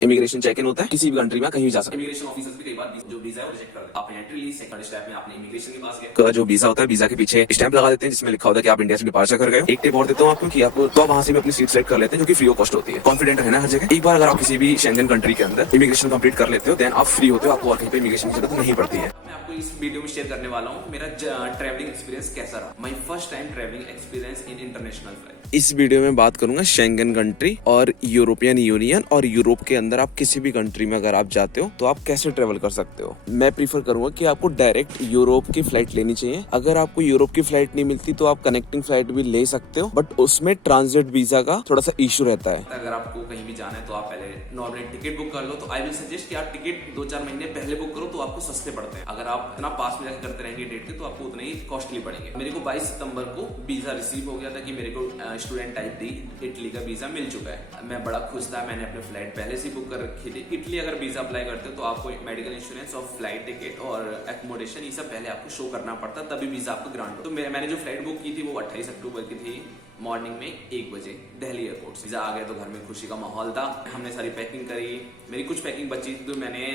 Immigration check in होता है, किसी भी कंट्री में कहीं भी जा सकते हैं। इमिग्रेशन ऑफिसर्स भी कई बार जो वीजा है वो रिजेक्ट कर देते हैं। आपने एंट्री ली, सेकंड स्टेप में आपने इमिग्रेशन के पास गए, का जो वीजा होता है, वीजा के पीछे स्टैंप लगा देते हैं जिसमें लिखा होता है कि आप इंडिया से डिपार्चर कर गए हो। एक टिप और देता हूँ आपको कि आपको तो वहां से भी अपनी सीट सेलेक्ट कर लेते हैं, जो कि फ्री ऑफ कॉस्ट होती है। कॉन्फिडेंट रहना हर जगह। एक बार अगर आप किसी भी शेंगन कंट्री के अंदर इमिग्रेशन कंप्लीट कर लेते हो, देन आप फ्री होते हो, आपको और कहीं पे इमिग्रेशन की जरूरत नहीं पड़ती है। मैं आपको इस वीडियो में शेयर करने वाला हूँ मेरा ट्रैवलिंग एक्सपीरियंस कैसा रहा, my first time travelling experience in international flight. इस वीडियो में बात करूंगा शेंगन कंट्री और यूरोपियन यूनियन और यूरोप के अंदर आप किसी भी कंट्री में अगर आप जाते हो तो आप कैसे ट्रेवल कर सकते हो। मैं प्रीफर करूंगा कि आपको डायरेक्ट यूरोप की फ्लाइट लेनी चाहिए। अगर आपको यूरोप की फ्लाइट नहीं मिलती तो आप कनेक्टिंग फ्लाइट भी ले सकते हो, बट उसमें ट्रांजिट वीजा का थोड़ा सा इशू रहता है। अगर आपको कहीं भी जाना है तो आप पहले नॉर्मली टिकट बुक कर लो। तो आई विल सजेस्ट कि आप टिकट 2-4 महीने पहले बुक करो तो आपको सस्ते पड़ते हैं। अगर आप इतना पास में जाकर करते रहेंगे डेट के तो आपको उतने ही कॉस्टली पड़ेंगे। मेरे को 22 सितंबर को वीजा रिसीव हो गया था कि मेरे को स्टूडेंट टाइप डी इटली का वीजा मिल चुका है। मैं बड़ा खुश था, मैंने अपने फ्लाइट पहले से बुक कर रखी थी। इटली अगर वीजा अप्लाई करते हो तो आपको मेडिकल इंश्योरेंस और फ्लाइट टिकट और एकोमोडेशन ये सब पहले आपको शो करना पड़ता, तभी वीजा आपको ग्रांट हो। तो मैंने जो फ्लाइट बुक की थी वो 28 अक्टूबर की थी, मॉर्निंग में 1 बजे दिल्ली एयरपोर्ट से। वीजा आ गया तो घर में खुशी का माहौल था। हमने सारी पैकिंग करी, मेरी कुछ पैकिंग बची थी तो मैंने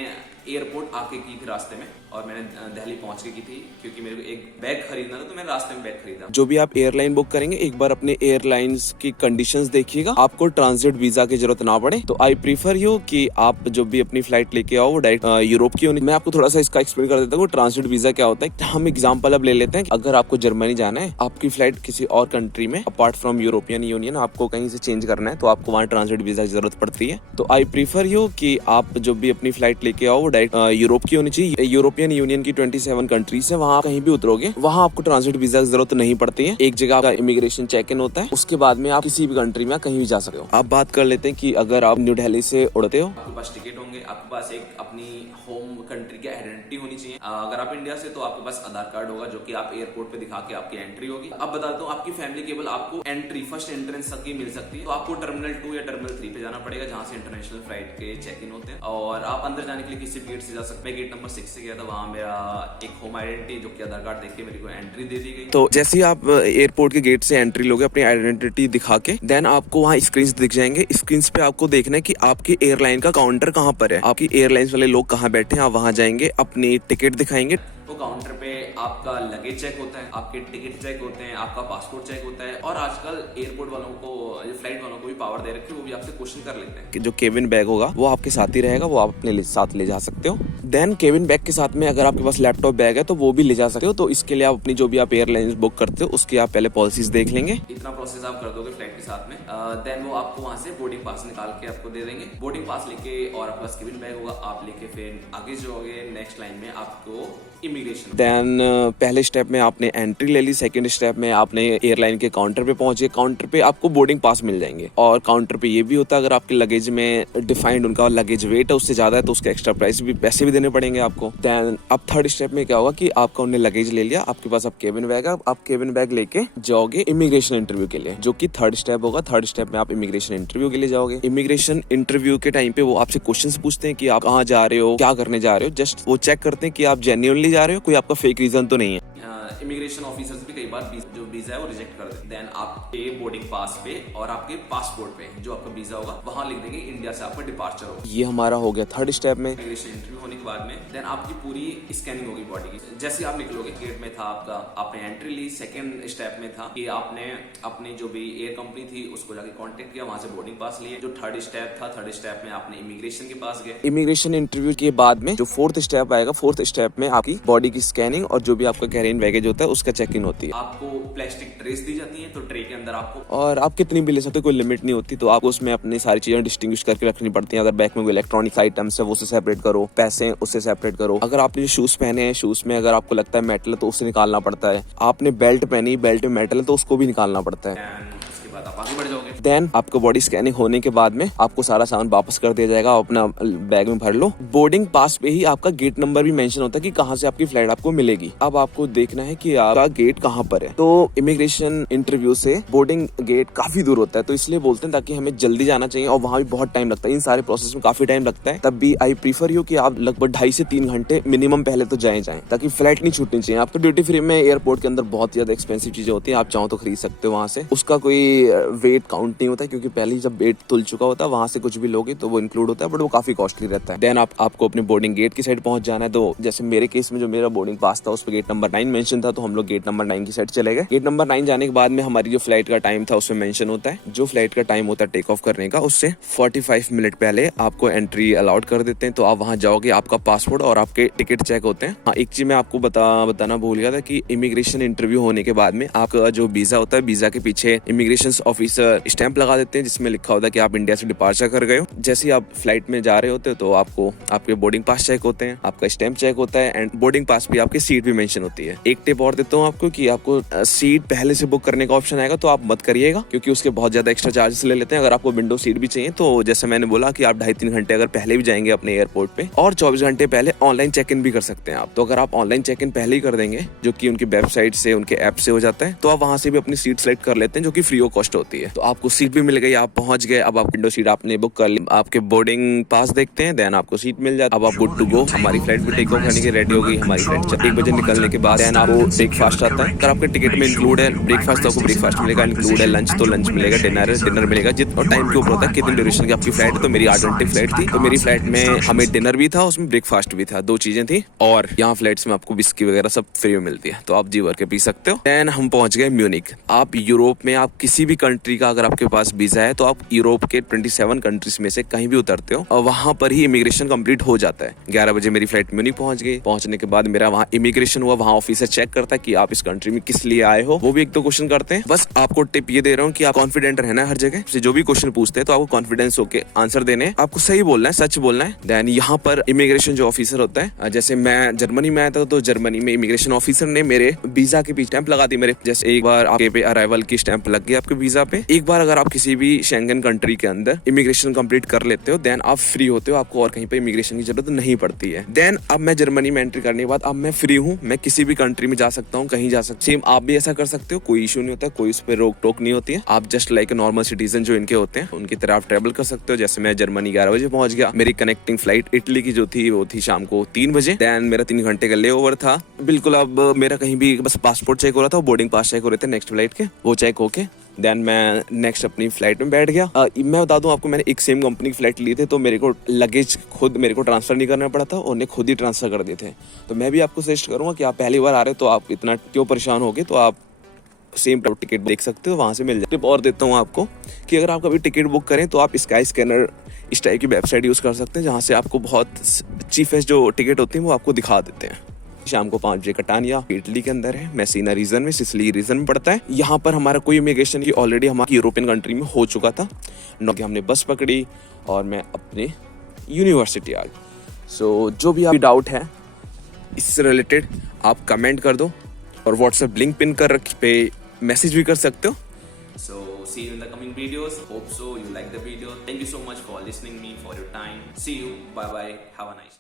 एयरपोर्ट आके की थी रास्ते में, और मैंने दिल्ली पहुंच के की थी क्योंकि मेरे को एक बैग खरीदना था तो मैंने रास्ते में बैग खरीदा। जो भी आप एयरलाइन बुक करेंगे एक बार अपने एयरलाइंस की कंडीशंस देखिएगा, आपको ट्रांजिट वीजा की जरूरत ना पड़े। तो आई प्रीफर यू कि आप जो भी अपनी फ्लाइट लेके आओ वो डायरेक्ट यूरोप की होनी। मैं आपको थोड़ा सा इसका एक्सप्लेन कर देता हूँ ट्रांजिट वीजा क्या होता है। हम एग्जाम्पल अब ले लेते हैं, अगर आपको जर्मनी जाना है, आपकी फ्लाइट किसी और कंट्री में अपार्ट फ्रॉम यूरोपियन यूनियन आपको कहीं से चेंज करना है तो आपको वहाँ ट्रांजिट वीजा की जरूरत पड़ती है। तो आई प्रीफर यू कि आप जो भी अपनी फ्लाइट लेके आओ वो डायरेक्ट यूरोप की होनी चाहिए। यूरोपियन यूनियन की 27 कंट्रीज है, वहाँ कहीं भी उतरोगे वहाँ आपको ट्रांजिट वीजा की जरूरत नहीं पड़ती है। एक जगह आपका इमिग्रेशन चेक इन होता है, उसके बाद में आप किसी भी कंट्री में कहीं भी जा सकते हो। आप बात कर लेते हैं कि अगर आप न्यू दिल्ली से उड़ते हो, आपके पास टिकट होंगे, आपके पास एक अपनी होम कंट्री की आइडेंटिटी होनी चाहिए। अगर आप इंडिया से तो आपके पास आधार कार्ड होगा जो कि आप एयरपोर्ट पे दिखा के आपकी एंट्री होगी। अब बताता हूँ, आपकी फैमिली केवल आपको एंट्री फर्स्ट एंट्रेंस तक ही मिल सकती है। तो आपको टर्मिनल 2 या टर्मिनल 3 पे जाना पड़ेगा जहाँ से इंटरनेशनल फ्लाइट के चेक इन होते हैं, और आप अंदर जाने के लिए किसी गेट से जा सकते हैं। गेट नंबर 6 से गया था, वहाँ मेरा एक होम आइडेंटिटी जो कि आधार कार्ड देख के मेरे को एंट्री दे दी गई। तो जैसे ही आप एयरपोर्ट के गेट से एंट्री लोगे अपनी आइडेंटिटी दिखा के, देन आपको वहाँ स्क्रीन दिख जाएंगे। स्क्रीन पे आपको देखना है कि आपकी एयरलाइन का काउंटर कहाँ पर है, आपकी एयरलाइंस वाले लोग कहाँ बैठे हैं। आप वहाँ जाएंगे, अपनी टिकट दिखाएंगे। वो काउंटर पे आपका लगेज चेक होता है, आपके टिकट चेक होते हैं, आपका पासपोर्ट चेक होता है, और आजकल एयरपोर्ट वालों को, फ्लाइट वालों को भी पावर दे रखी है, वो भी आपसे क्वेश्चन कर लेते हैं। कि जो केबिन बैग होगा वो आपके साथ ही रहेगा, वो आप अपने साथ ले जा सकते हो। देन केबिन बैग के साथ में अगर आपके पास लैपटॉप बैग है तो वो भी ले जा सकते हो। तो इसके लिए आप अपनी जो भी आप एयरलाइंस बुक करते हो उसकी आप पहले पॉलिसीज देख लेंगे। इतना प्रोसेस आप कर दोगे फ्लाइट के साथ में, देन वो आपको वहाँ से बोर्डिंग पास निकाल के आपको दे देंगे। बोर्डिंग पास लेके और आपके पास केबिन बैग होगा, आप लेके फिर आगे जाओगे नेक्स्ट लाइन में आपको इमिग्रेशन। देन पहले स्टेप में आपने एंट्री ले ली, सेकंड स्टेप में आपने एयरलाइन के काउंटर पे पहुंचे। काउंटर पे आपको बोर्डिंग पास मिल जाएंगे, और काउंटर पे ये भी होता है अगर आपके लगेज में डिफाइंड उनका लगेज वेट है उससे ज्यादा है तो उसका एक्स्ट्रा प्राइस भी, पैसे भी देने पड़ेंगे आपको। देन अब थर्ड स्टेप में क्या होगा कि आपका उन्हें लगेज ले लिया, आपके पास अब केबिन बैग है, आप केबिन बैग लेके जाओगे इमिग्रेशन इंटरव्यू के लिए, जो कि थर्ड स्टेप होगा। थर्ड स्टेप में आप इमिग्रेशन इंटरव्यू के लिए जाओगे। इमिग्रेशन इंटरव्यू के टाइम पे वो आपसे क्वेश्चंस पूछते हैं कि आप कहाँ जा रहे हो, क्या करने जा रहे हो। जस्ट वो चेक करते हैं कि आप जेन्युइनली जा रहे हो, कोई आपका फेक रीजन तो नहीं है। इमिग्रेशन ऑफिसर्स भी कई बार जो वीजा है वो रिजेक्ट कर देते हैं। देन आपके बोर्डिंग पास पे और आपके पासपोर्ट पे जो आपका वीजा होगा वहां लिख देंगे इंडिया से आपका डिपार्चर होगा। ये हमारा हो गया थर्ड स्टेप में। इमिग्रेशन इंटरव्यू होने के बाद में देन आपकी पूरी स्कैनिंग होगी बॉडी की। जैसे आप निकलोगे, गेट में था आपका, आपने एंट्री ली। सेकंड स्टेप में था कि आपने अपनी जो भी एयर कंपनी थी उसको जाके कांटेक्ट किया, वहां से बोर्डिंग पास लिए। जो थर्ड स्टेप था, थर्ड स्टेप में आपने इमिग्रेशन के पास गए। इमिग्रेशन इंटरव्यू के बाद में जो फोर्थ स्टेप आएगा, फोर्थ स्टेप में आपकी बॉडी की स्कैनिंग और जो भी आपका कैरियर बैगेज होता है उसका चेक इन होती है। आपको प्लास्टिक ट्रेस दी जाती है, तो ट्रे के अंदर आपको, और आप कितनी भी ले सकते हो, कोई लिमिट नहीं होती। तो आपको उसमें अपनी सारी चीजें डिस्टिंग्विश करके रखनी पड़ती हैं। अगर बैग में कोई इलेक्ट्रॉनिक्स आइटम्स है वो उससे सेपरेट करो, पैसे उससे सेपरेट करो। अगर आपने जो शूज पहने हैं, शूज में अगर आपको लगता है मेटल है तो उससे निकालना पड़ता है। आपने बेल्ट पहनी, बेल्ट में मेटल है तो उसको भी निकालना पड़ता है। उसके बाद आप आगे बढ़ जाओगे। देन आपको बॉडी स्कैनिंग होने के बाद में आपको सारा सामान वापस कर दिया जाएगा, आप अपना बैग में भर लो। बोर्डिंग पास पे ही आपका गेट नंबर भी मेंशन होता है कि कहाँ से आपकी फ्लाइट आपको मिलेगी। अब आपको देखना है कि आपका गेट कहाँ पर है। तो इमिग्रेशन इंटरव्यू से बोर्डिंग गेट काफी दूर होता है, तो इसलिए बोलते हैं ताकि हमें जल्दी जाना चाहिए, और वहाँ भी बहुत टाइम लगता है। इन सारे प्रोसेस में काफी टाइम लगता है। तब भी आई प्रीफर यू कि आप लगभग 2.5 से 3 घंटे मिनिमम पहले तो जाएं ताकि फ्लाइट नहीं छूटनी चाहिए। आपको ड्यूटी फ्री में एयरपोर्ट के अंदर बहुत ज्यादा एक्सपेंसिव चीजें होती है, आप चाहो तो खरीद सकते हो वहाँ से, उसका कोई वेट काउंट नहीं होता, क्योंकि पहले जब वेट तुल चुका होता है वहां से कुछ भी लोगे तो वो इंक्लूड होता है, बट वो काफी कॉस्टली रहता है। देन आपको अपने बोर्डिंग गेट की साइड पहुंच जाना है। तो जैसे मेरे केस में जो मेरा बोर्डिंग पास था उस पर गेट नंबर 9 मेंशन था, तो हम लोग गेट नंबर 9 की साइड चले गए। गेट नंबर 9 जाने के बाद में हमारी जो फ्लाइट का टाइम था उसमें मेंशन होता है, जो फ्लाइट का टाइम होता है टेक ऑफ करने का उससे 45 मिनट पहले आपको एंट्री अलाउड कर देते हैं। तो आप वहां जाओगे, आपका पासपोर्ट और आपके टिकट चेक होते हैं। हाँ, एक चीज मैं आपको बताना भूल गया था कि इमिग्रेशन इंटरव्यू होने के बाद में आपका जो वीजा होता है, वीजा के पीछे इमिग्रेशन ऑफिसर स्टैंप लगा देते हैं जिसमें लिखा होता है कि आप इंडिया से डिपार्चर कर गए हो। जैसे ही आप फ्लाइट में जा रहे होते हो तो आपको आपके बोर्डिंग पास चेक होते हैं, आपका स्टैंप चेक होता है एंड बोर्डिंग पास भी आपकी सीट भी मेंशन होती है। एक टिप और देता हूँ आपको कि आपको सीट पहले से बुक करने का ऑप्शन आएगा तो आप मत करिएगा, क्योंकि उसके बहुत ज्यादा एक्स्ट्रा चार्जेस ले लेते हैं। अगर आपको विंडो सीट भी चाहिए तो जैसे मैंने बोला कि आप 2.5-3 घंटे अगर पहले भी जाएंगे अपने एयरपोर्ट पे, और 24 घंटे पहले ऑनलाइन चेक इन भी कर सकते हैं आप। तो अगर आप ऑनलाइन चेक इन पहले ही कर देंगे, जो कि उनकी वेबसाइट से उनके ऐप से हो जाता है, तो आप वहां से भी अपनी सीट सेलेक्ट कर लेते हैं, जो कि फ्री ऑफ कॉस्ट होती है। तो आपको सीट भी मिल गई, आप पहुंच गए। अब आप विंडो सीट आपने बुक कर ली, आपके बोर्डिंग पास देखते हैं, देन आपको सीट मिल जाती है। अब आप गुड टू गो। हमारी फ्लाइट भी टेक ऑफ करने की रेडी हो गई। हमारी फ्लाइट 1 बजे निकलने के बाद देन आपको ब्रेकफास्ट आता है। अगर आपके टिकट में इंक्लूड है ब्रेकफास्ट तो आपको ब्रेकफास्ट मिलेगा, इंक्लूड है लंच तो लंच मिलेगा, डिनर मिलेगा। जितना टाइम के ऊपर होता है कितनी ड्यूरेशन की आपकी फ्लाइट है। तो मेरी 8 घंटे फ्लाइट थी, तो मेरी फ्लाइट में हमें डिनर भी था, उसमें ब्रेकफास्ट भी था, 2 चीजें थी। और यहाँ फ्लाइट्स में आपको विस्की वगैरह सब फ्री में मिलती है, तो आप जी भर के पी सकते हो। देन हम पहुंच गए म्यूनिक। आप यूरोप में आप किसी भी कंट्री का अगर आपके पास वीजा है तो आप यूरोप के 27 कंट्रीज में से कहीं भी उतरते हो और वहां पर ही इमिग्रेशन कंप्लीट हो जाता है। 11 बजे मेरी फ्लाइट म्यूनिक पहुंच गई। पहुंचने के बाद मेरा वहां इमिग्रेशन हुआ, वहां ऑफिसर चेक करता है कि आप इस कंट्री में किस लिए आए हो, वो भी 1-2 क्वेश्चन करते हैं। बस आपको टिप ये दे रहा हूँ कि आप कॉन्फिडेंट रहना है हर जगह से, जो भी क्वेश्चन पूछते हैं तो आपको कॉन्फिडेंस होकर आंसर देने, आपको सही बोलना है, सच बोलना है। देन यहाँ पर इमिग्रेशन जो ऑफिसर होता है, जैसे मैं जर्मनी में आया था तो जर्मनी में इमिग्रेशन ऑफिसर ने मेरे वीजा के भी स्टैंप लगा दी मेरे। जैसे एक बार आपके पे अराइवल की स्टैंप लग गई आपके वीजा पे। एक बार अगर आप किसी भी शेंगन कंट्री के अंदर इमिग्रेशन कंप्लीट कर लेते हो देन आप फ्री होते हो, आपको और कहीं पे इमिग्रेशन की जरूरत नहीं पड़ती है। देन अब मैं जर्मनी में एंट्री करने के बाद अब मैं फ्री हूँ, मैं किसी भी कंट्री में जा सकता हूँ, कहीं जा सकता हूँ। सेम आप भी ऐसा कर सकते हो, कोई इशू नहीं होता, कोई उस पर रोक टोक नहीं होती है। आप जस्ट लाइक नॉर्मल सिटीजन जो इनके होते हैं उनकी तरह आप ट्रेवल कर सकते हो। जैसे मैं जर्मनी 11 बजे पहुंच गया। मेरी कनेक्टिंग फ्लाइट इटली की जो थी वो थी शाम को 3 बजे। देन मेरा 3 घंटे का ले ओवर था बिल्कुल। अब मेरा कहीं भी बस पासपोर्ट चेक हो रहा था, बोर्डिंग पास चेक हो रहे थे नेक्स्ट फ्लाइट के, वो चेक होके देन मैं नेक्स्ट अपनी फ्लाइट में बैठ गया। मैं बता दूं आपको, मैंने एक सेम कंपनी की फ्लाइट ली थी, तो मेरे को लगेज खुद मेरे को ट्रांसफर नहीं करना पड़ा था, उन्हें खुद ही ट्रांसफर कर दिए थे। तो मैं भी आपको सजेस्ट करूंगा कि आप पहली बार आ रहे हो तो आप इतना क्यों परेशान होगे, तो आप सेम टिकट देख सकते हो, वहां से मिल जाए। टिप और देता हूँ आपको कि अगर आप कभी टिकट बुक करें तो आप स्काई स्कैनर इस टाइप की वेबसाइट यूज कर सकते हैं, जहाँ से आपको बहुत चीपेस्ट जो टिकट होती है वो आपको दिखा देते हैं। शाम को 5 बजे कटानिया इटली के अंदर है, मैसीना रीजन में, सिसिली रीजन में पड़ता है। यहाँ पर हमारा कोई इमिग्रेशन की ऑलरेडी हमारी यूरोपियन कंट्री में हो चुका था। हमने बस पकड़ी और मैं अपने यूनिवर्सिटी आ गई। सो जो भी आप डाउट है इससे रिलेटेड आप कमेंट कर दो, और व्हाट्सएप लिंक पिन कर रख पे मैसेज भी कर सकते हो। So see you in the coming videos. Hope so you like the video. Thank you so much for listening me, for your time. See you. Bye bye. Have a nice day.